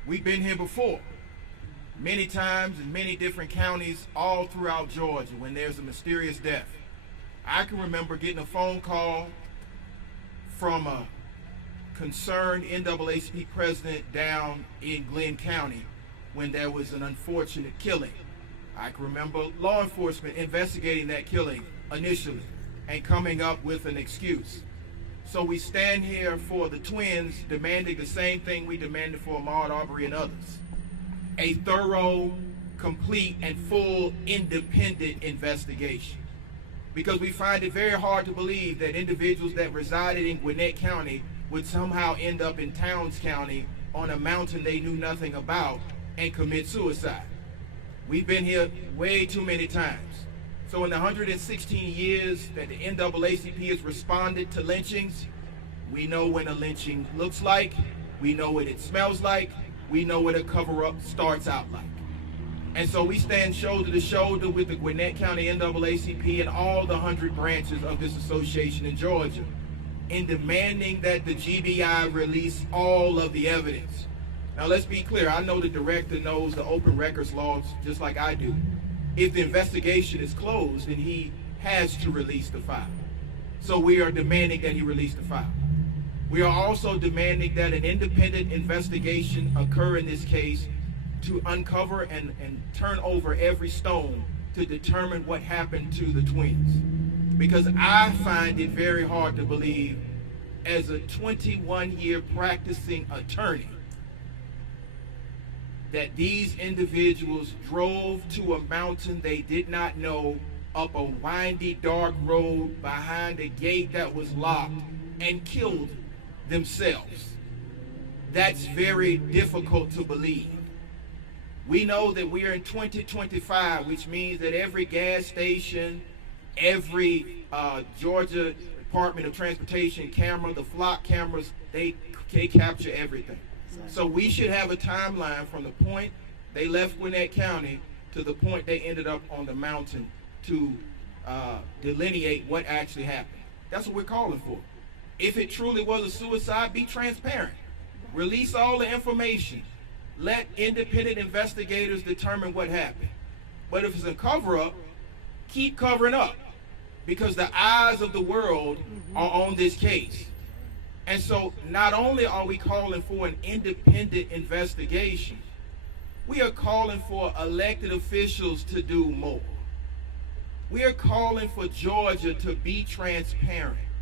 We've been here before, many times in many different counties all throughout Georgia when there's a mysterious death. I can remember getting a phone call from a concerned NAACP president down in Glenn County when there was an unfortunate killing. I can remember law enforcement investigating that killing initially and coming up with an excuse. So we stand here for the twins demanding the same thing we demanded for Ahmaud Arbery and others: a thorough, complete, and full independent investigation. Because we find it very hard to believe that individuals that resided in Gwinnett County would somehow end up in Towns County on a mountain they knew nothing about and commit suicide. We've been here way too many times. So in the 116 years that the NAACP has responded to lynchings, we know what a lynching looks like, we know what it smells like, we know what a cover-up starts out like. And so we stand shoulder to shoulder with the Gwinnett County NAACP and all the 100 branches of this association in Georgia in demanding that the GBI release all of the evidence. Now let's be clear, I know the director knows the open records laws just like I do. If the investigation is closed, then he has to release the file. So we are demanding that he release the file. We are also demanding that an independent investigation occur in this case to uncover and turn over every stone to determine what happened to the twins. Because I find it very hard to believe, as a 21-year practicing attorney, that these individuals drove to a mountain they did not know, up a windy, dark road behind a gate that was locked, and killed themselves. That's very difficult to believe. We know that we are in 2025, which means that every gas station, every Georgia Department of Transportation camera, the flock cameras, they capture everything. So we should have a timeline from the point they left Gwinnett County to the point they ended up on the mountain to delineate what actually happened. That's what we're calling for. If it truly was a suicide, be transparent. Release all the information. Let independent investigators determine what happened. But if it's a cover-up, keep covering up, because the eyes of the world are on this case. And so not only are we calling for an independent investigation, we are calling for elected officials to do more. We are calling for Georgia to be transparent.